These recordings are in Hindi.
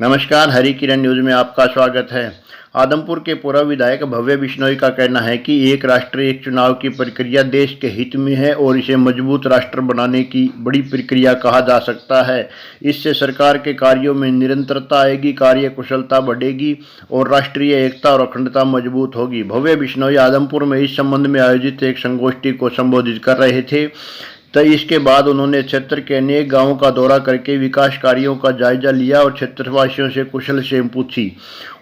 नमस्कार, हरी किरण न्यूज़ में आपका स्वागत है। आदमपुर के पूर्व विधायक भव्य बिश्नोई का कहना है कि एक राष्ट्र एक चुनाव की प्रक्रिया देश के हित में है और इसे मजबूत राष्ट्र बनाने की बड़ी प्रक्रिया कहा जा सकता है। इससे सरकार के कार्यों में निरंतरता आएगी, कार्यकुशलता बढ़ेगी और राष्ट्रीय एकता और अखंडता मजबूत होगी। भव्य बिश्नोई आदमपुर में इस संबंध में आयोजित एक संगोष्ठी को संबोधित कर रहे थे। तो इसके बाद उन्होंने क्षेत्र के अनेक गांवों का दौरा करके विकास कार्यों का जायजा लिया और क्षेत्रवासियों से कुशल क्षेम पूछी।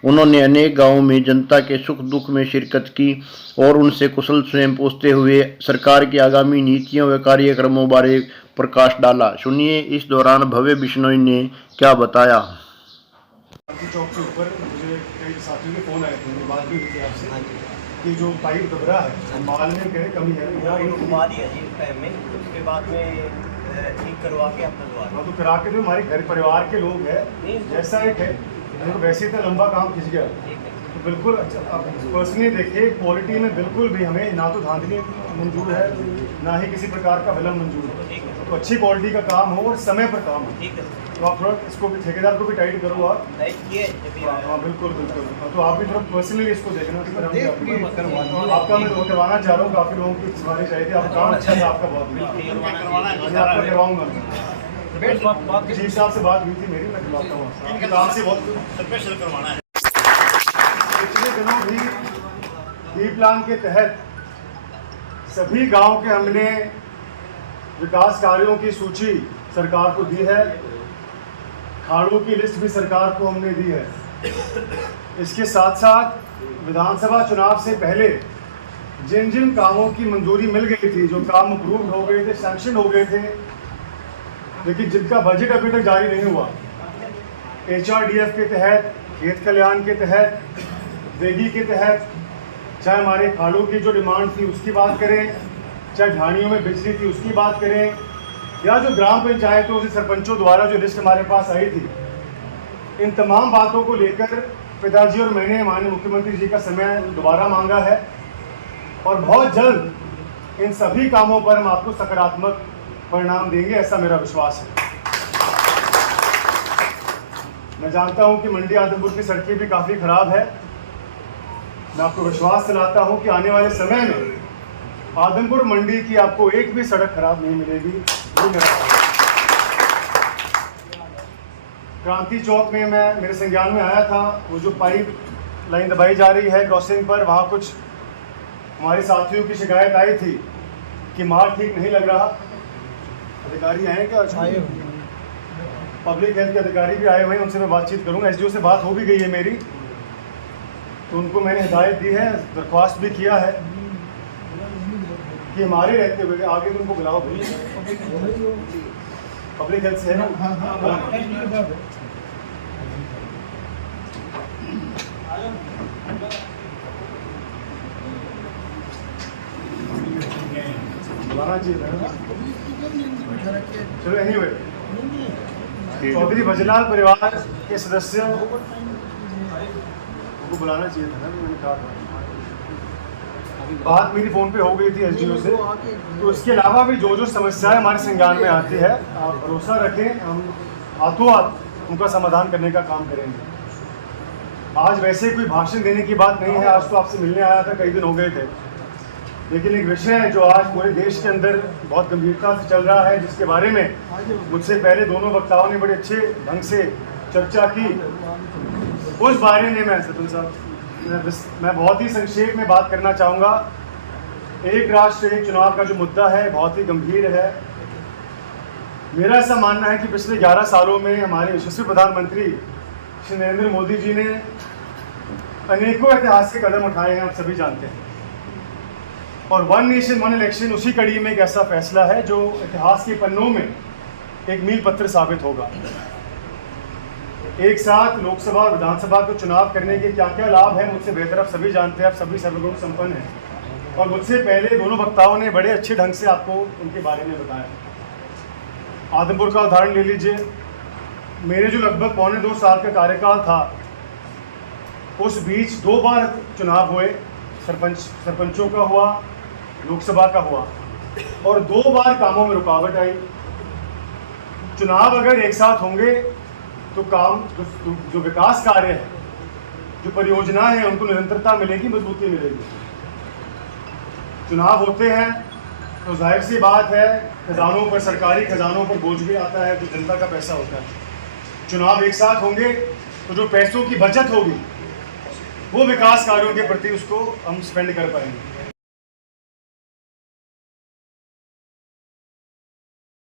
उन्होंने अनेक गांवों में जनता के सुख दुख में शिरकत की और उनसे कुशल क्षेम पूछते हुए सरकार की आगामी नीतियों व कार्यक्रमों बारे प्रकाश डाला। सुनिए इस दौरान भव्य बिश्नोई ने क्या बताया। चौक के ऊपर मुझे कई साथियों के फ़ोन आए थे, बात भी हुई थी आपसे कि जो पाइप दबरा है माल में कहीं कमी है या घुमा दिया जी उस टाइम में, उसके बाद में ठीक करवा के अपना द्वार। हाँ, तो करा के जो हमारे घर परिवार के लोग हैं जैसा एक है तो वैसे इतना लंबा काम खिंच गया तो बिल्कुल अच्छा। आप पर्सनली देखिए, क्वालिटी में बिल्कुल भी हमें ना तो धांधली मंजूर है ना ही किसी प्रकार का विलम्ब मंजूर है। तो अच्छी क्वालिटी का काम हो और समय पर काम हो। तो आप थोड़ा इसको भी ठेकेदार को भी टाइट करो आप। हाँ बिल्कुल बिल्कुल। तो आप भी थोड़ा पर्सनली इसको देखना। आपका मैं करवाना चाह रहा हूँ, काफ़ी लोगों की सिफारिश आई थी, आपका काम अच्छा है, आपका बहुत आपका करवाऊँगा। चीफ साहब से बात हुई थी मेरी, मैं करवाता हूँ आपके काम से बहुत स्पेशल करवाना है। पिछले दिनों भी ई प्लान के तहत सभी गांव के हमने विकास कार्यों की सूची सरकार को दी है, खाड़ों की लिस्ट भी सरकार को हमने दी है। इसके साथ साथ विधानसभा चुनाव से पहले जिन जिन कामों की मंजूरी मिल गई थी, जो काम अप्रूव्ड हो गए थे, सैंक्शन हो गए थे, लेकिन जिनका बजट अभी तक जारी नहीं हुआ, HRDF के तहत, खेत कल्याण के तहत, वेगी के तहत, चाहे हमारे खाड़ों की जो डिमांड थी उसकी बात करें, चाहे ढाणियों में बिजली थी उसकी बात करें, या जो ग्राम पंचायतों से सरपंचों द्वारा जो लिस्ट हमारे पास आई थी, इन तमाम बातों को लेकर पिताजी और मैंने माननीय मुख्यमंत्री जी का समय दोबारा मांगा है और बहुत जल्द इन सभी कामों पर हम आपको सकारात्मक परिणाम देंगे, ऐसा मेरा विश्वास है। मैं जानता हूं कि मंडी आदमपुर की सड़कें भी काफ़ी खराब है। मैं आपको विश्वास दिलाता हूं कि आने वाले समय में आदमपुर मंडी की आपको एक भी सड़क खराब नहीं मिलेगी। क्रांति चौक में मैं मेरे संज्ञान में आया था, वो जो पाइप लाइन दबाई जा रही है क्रॉसिंग पर, वहाँ कुछ हमारे साथियों की शिकायत आई थी कि मार्ग ठीक नहीं लग रहा। अधिकारी आए क्या? पब्लिक हेल्थ के अधिकारी भी आए हुए हैं, उनसे मैं बातचीत करूँगा। SDO से बात हो भी गई है मेरी, तो उनको मैंने हिदायत दी है, दरख्वास्त भी किया है कि हमारे रहते हुए आगे तो उनको बुलाओ भाई, पब्लिक हेल्थ से है ना। बुलाना चाहिए। चलो एनीवे, चौधरी भजलाल परिवार के सदस्यों को बुलाना चाहिए था ना, मैंने कहा था। बात मेरी फ़ोन पे हो गई थी SDO से। तो इसके अलावा भी जो जो समस्याएं हमारे संज्ञान में आती है, आप भरोसा रखें, हम हाथों हाथ उनका समाधान करने का काम करेंगे। आज वैसे कोई भाषण देने की बात नहीं है, आज तो आपसे मिलने आया था, कई दिन हो गए थे, लेकिन एक विषय है जो आज पूरे देश के अंदर बहुत गंभीरता से चल रहा है, जिसके बारे में मुझसे पहले दोनों वक्ताओं ने बड़े अच्छे ढंग से चर्चा की। उस बारे में मैं सतन साहब मैं बहुत ही संक्षेप में बात करना चाहूँगा। एक राष्ट्र एक चुनाव का जो मुद्दा है बहुत ही गंभीर है। मेरा ऐसा मानना है कि पिछले 11 सालों में हमारे यशस्वी प्रधानमंत्री श्री नरेंद्र मोदी जी ने अनेकों ऐतिहासिक कदम उठाए हैं, आप सभी जानते हैं। और वन नेशन वन इलेक्शन उसी कड़ी में एक ऐसा फैसला है जो इतिहास के पन्नों में एक मील पत्थर साबित होगा। एक साथ लोकसभा और विधानसभा को चुनाव करने के क्या क्या लाभ हैं, मुझसे बेहतर आप सभी जानते हैं, आप सभी सर्वगुण संपन्न हैं। और मुझसे पहले दोनों वक्ताओं ने बड़े अच्छे ढंग से आपको उनके बारे में बताया। आदमपुर का उदाहरण ले लीजिए। मेरे जो लगभग 1.25 साल का कार्यकाल था, उस बीच 2 बार चुनाव हुए, सरपंचों का हुआ, लोकसभा का हुआ, और 2 बार कामों में रुकावट आई। चुनाव अगर एक साथ होंगे तो काम जो विकास कार्य है, जो परियोजनाएं हैं, उनको निरंतरता मिलेगी, मजबूती मिलेगी। चुनाव होते हैं तो जाहिर सी बात है खजानों पर, सरकारी खजानों पर बोझ भी आता है, जो जनता का पैसा होता है। चुनाव एक साथ होंगे तो जो पैसों की बचत होगी वो विकास कार्यों के प्रति उसको हम स्पेंड कर पाएंगे।